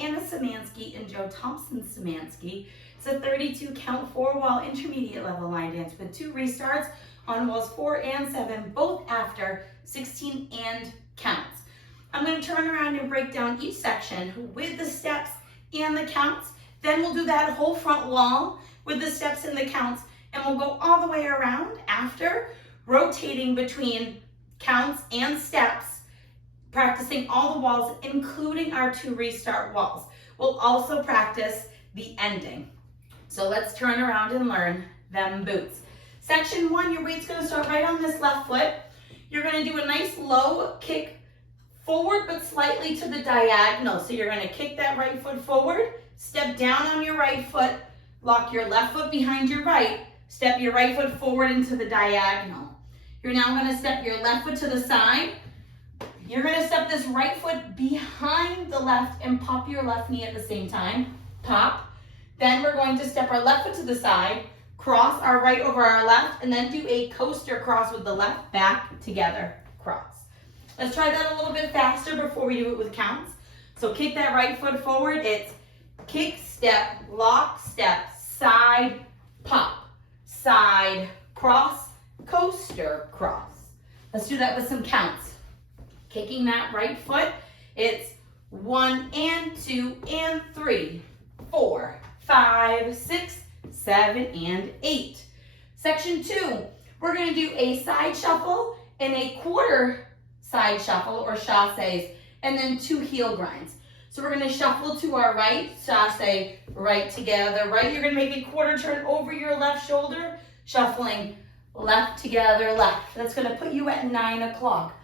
Anna Szymanski and Joe Thompson Szymanski. It's a 32 count 4-wall intermediate level line dance with 2 restarts on walls 4 and 7, both after 16 and counts. I'm going to turn around and break down each section with the steps and the counts. Then we'll do that whole front wall with the steps and the counts, and we'll go all the way around after, rotating between counts and steps, practicing all the walls, including our 2 restart walls. We'll also practice the ending. So let's turn around and learn them boots. Section 1, your weight's going to start right on this left foot. You're going to do a nice low kick forward, but slightly to the diagonal. So you're going to kick that right foot forward, step down on your right foot, lock your left foot behind your right, step your right foot forward into the diagonal. You're now going to step your left foot to the side. You're going to step this right foot behind the left and pop your left knee at the same time. Pop. Then we're going to step our left foot to the side, cross our right over our left, and then do a coaster cross with the left, back, together, cross. Let's try that a little bit faster before we do it with counts. So kick that right foot forward. It's kick, step, lock, step, side, pop, side, cross, coaster, cross. Let's do that with some counts. Kicking that right foot, it's 1 and 2 and 3, 4, 5, 6, 7, and 8. Section 2, we're going to do a side shuffle and a quarter side shuffle or chassés, and then 2 heel grinds. So we're going to shuffle to our right, chassé, right together, right. You're going to make a quarter turn over your left shoulder, shuffling left together, left. That's going to put you at 9 o'clock.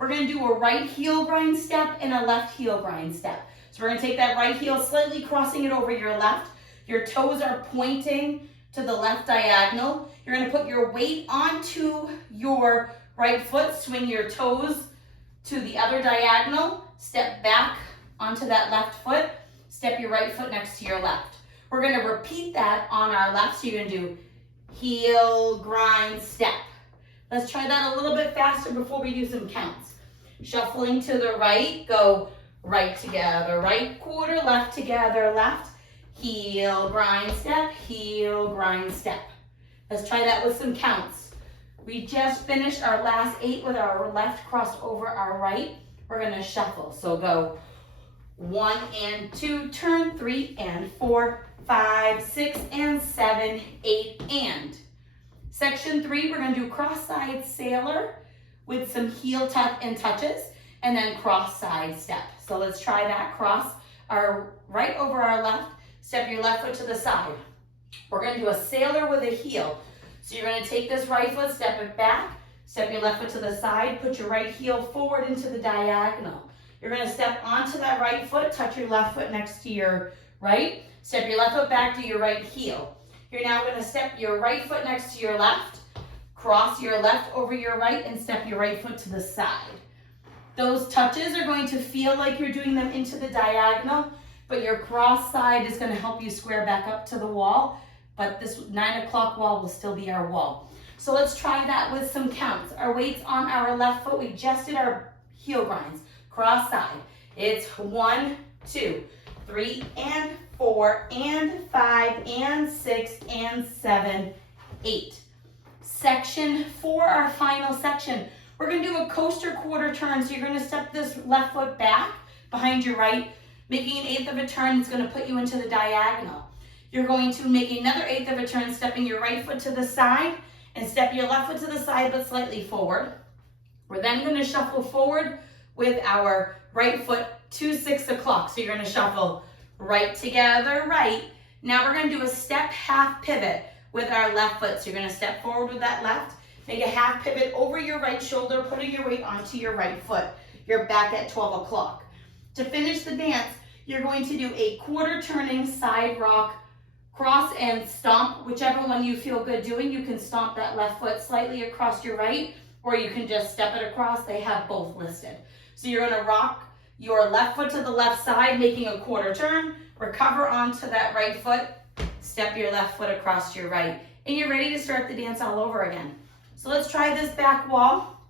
We're going to do a right heel grind step and a left heel grind step. So we're going to take that right heel, slightly crossing it over your left. Your toes are pointing to the left diagonal. You're going to put your weight onto your right foot, swing your toes to the other diagonal, step back onto that left foot, step your right foot next to your left. We're going to repeat that on our left, so you're going to do heel, grind, step. Let's try that a little bit faster before we do some counts. Shuffling to the right, go right together, right quarter, left together, left, heel, grind, step, heel, grind, step. Let's try that with some counts. We just finished our last 8 with our left crossed over our right. We're going to shuffle. So go 1 and 2, turn 3 and 4, 5, 6 and 7, 8 and. Section 3, we're going to do cross-side sailor with some heel tuck and touches, and then cross-side step. So let's try that. Cross our right over our left, step your left foot to the side. We're going to do a sailor with a heel. So you're going to take this right foot, step it back, step your left foot to the side, put your right heel forward into the diagonal. You're going to step onto that right foot, touch your left foot next to your right, step your left foot back to your right heel. You're now going to step your right foot next to your left, cross your left over your right, and step your right foot to the side. Those touches are going to feel like you're doing them into the diagonal, but your cross side is going to help you square back up to the wall, but this 9 o'clock wall will still be our wall. So let's try that with some counts. Our weight's on our left foot. We just did our heel grinds. Cross side. It's 1, 2, 3, and 4, and 5, and 6, and 7, 8. Section 4, our final section. We're going to do a coaster quarter turn. So you're going to step this left foot back behind your right, making an 1/8 of a turn. It's going to put you into the diagonal. You're going to make another 1/8 of a turn, stepping your right foot to the side, and step your left foot to the side, but slightly forward. We're then going to shuffle forward with our right foot to 6 o'clock. So you're going to shuffle right together, right. Now we're going to do a step half pivot with our left foot. So you're going to step forward with that left, make a half pivot over your right shoulder, putting your weight onto your right foot. You're back at 12 o'clock. To finish the dance, you're going to do a quarter turning side rock, cross and stomp, whichever one you feel good doing. You can stomp that left foot slightly across your right, or you can just step it across. They have both listed. So you're going to rock your left foot to the left side, making a quarter turn, recover onto that right foot, step your left foot across your right, and you're ready to start the dance all over again. So let's try this back wall.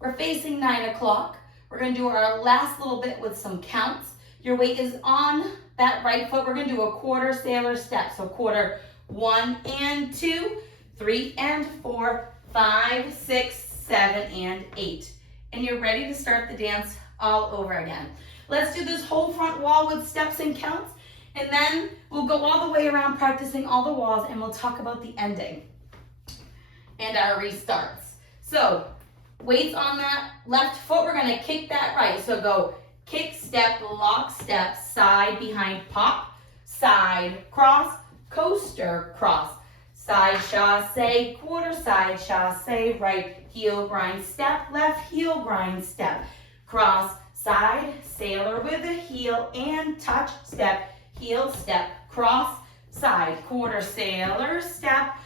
We're facing 9 o'clock. We're going to do our last little bit with some counts. Your weight is on that right foot. We're gonna do a quarter sailor step. So quarter 1 and 2, 3 and 4, 5, 6, 7, and 8. And you're ready to start the dance all over again. Let's do this whole front wall with steps and counts, and then we'll go all the way around practicing all the walls, and we'll talk about the ending and our restarts. So weights on that left foot, we're gonna kick that right. So go kick, step, lock, step, side, behind, pop, side, cross, coaster, cross, side chasse, quarter side chasse, right heel grind step, left heel grind step, cross, side, sailor with a heel and touch, step, heel, step, cross, side, quarter sailor, step,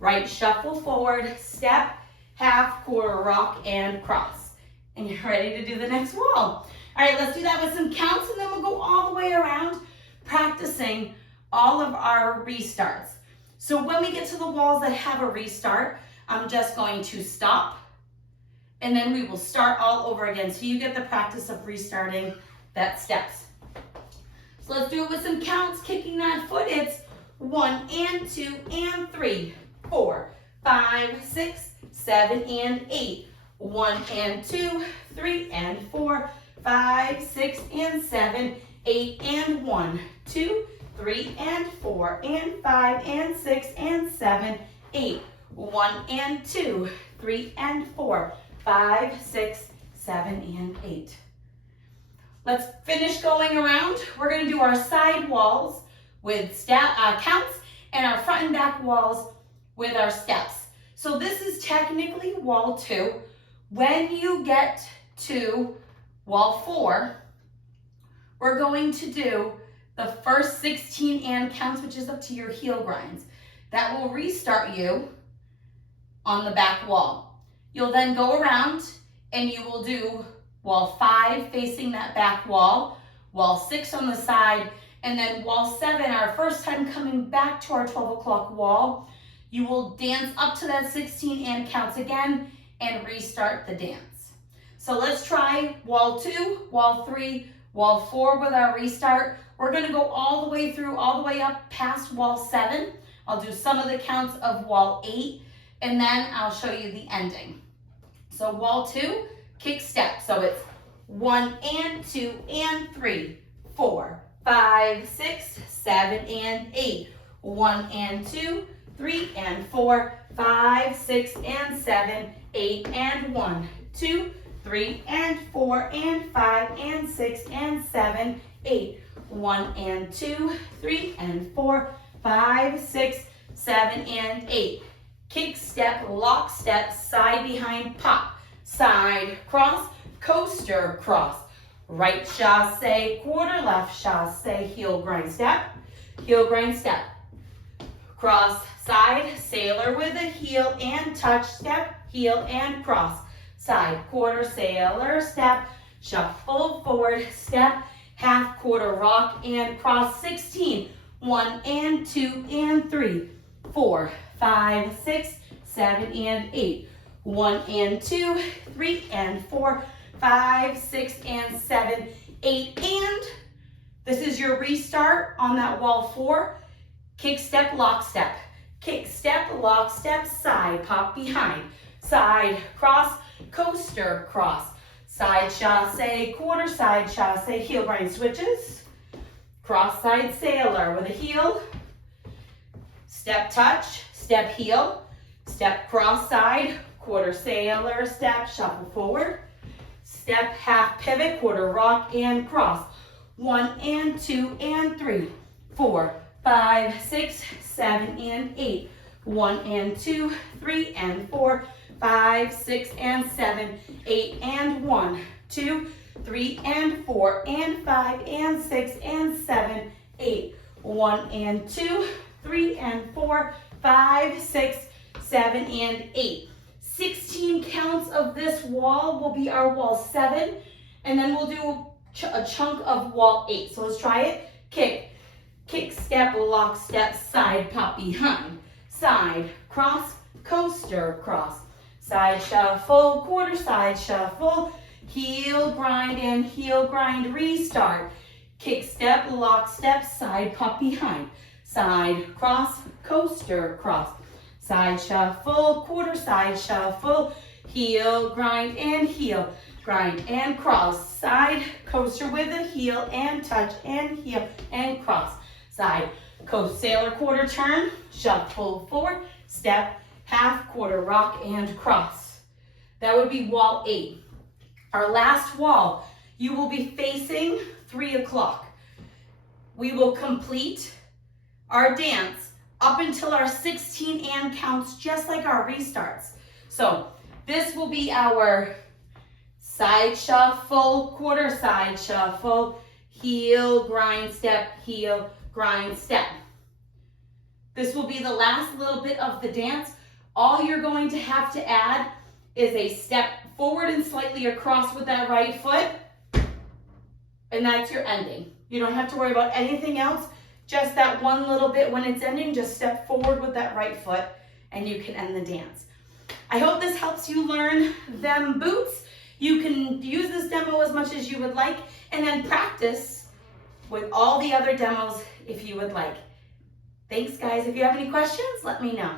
right shuffle forward, step, half, quarter rock, and cross. And you're ready to do the next wall. All right, let's do that with some counts, and then we'll go all the way around practicing all of our restarts. So when we get to the walls that have a restart, I'm just going to stop, and then we will start all over again. So you get the practice of restarting that steps. So let's do it with some counts, kicking that foot. It's 1 and 2 and 3, 4, 5, 6, 7, and 8. 1 and 2, 3 and 4, 5, 6, and 7, 8 and 1, 2, 3 and 4, and 5 and 6 and 7, 8. 1 and 2, 3 and 4, 5, 6, 7, and 8. Let's finish going around. We're going to do our side walls with counts and our front and back walls with our steps. So this is technically wall 2. When you get to wall 4, we're going to do the first 16 and counts, which is up to your heel grinds. That will restart you on the back wall. You'll then go around and you will do wall 5 facing that back wall, wall 6 on the side, and then wall 7, our first time coming back to our 12 o'clock wall. You will dance up to that 16 and counts again and restart the dance. So let's try wall 2, wall 3, wall 4 with our restart. We're gonna go all the way through, all the way up past wall 7. I'll do some of the counts of wall 8, and then I'll show you the ending. So wall 2, kick step. So it's 1 and 2 and 3, 4, 5, 6, 7, and 8. 1 and 2, 3 and 4, 5, 6, and 7, 8 and 1, 2, 3 and 4, and 5 and 6 and 7, 8. 1 and 2, 3 and 4, 5, 6, 7, and 8. Kick step, lock step, side behind pop, side cross, coaster cross, right chasse, quarter left chasse, heel grind step, cross side, sailor with a heel and touch step, heel and cross, side quarter sailor step, shuffle forward step, half quarter rock and cross, 16, 1 and 2 and 3, 4, 5, 6, 7, and 8. 1 and 2, 3 and 4, 5, 6, and 7, 8, and this is your restart on that wall 4. Kick step, lock step. Kick step, lock step, side pop behind. Side cross, coaster cross. Side chasse, quarter side chasse, heel grind switches. Cross side sailor with a heel. Step touch, step heel. Step cross side, quarter sailor, step, shuffle forward. Step half pivot, quarter rock and cross. 1 and 2 and 3, 4, 5, 6, 7, and 8. 1 and 2, 3 and 4, 5, 6, and 7, 8, and 1, 2, 3 and 4, and 5, and 6, and 7, 8. 1 and 2, 3 and 4, 5, 6, 7, and 8. 16 counts of this wall will be our wall 7, and then we'll do a chunk of wall 8. So let's try it. Kick, kick, step, lock, step, side, pop behind, side, cross, coaster, cross, side shuffle, quarter side shuffle, heel grind and heel grind, restart. kick step, lock step, side pop behind, side cross, coaster cross, side shuffle, quarter side shuffle, heel, grind and cross, side coaster with a heel and touch and heel and cross, side coast sailor quarter turn, shuffle forward, step, half, quarter, rock and cross. That would be wall 8. Our last wall, you will be facing 3 o'clock. We will complete our dance up until our 16 and counts, just like our restarts. So this will be our side shuffle, quarter side shuffle, heel, grind, step, heel, grind, step. This will be the last little bit of the dance. All you're going to have to add is a step forward and slightly across with that right foot, and that's your ending. You don't have to worry about anything else, just that one little bit when it's ending, just step forward with that right foot and you can end the dance. I hope this helps you learn them boots. You can use this demo as much as you would like and then practice with all the other demos if you would like. Thanks guys. If you have any questions, let me know.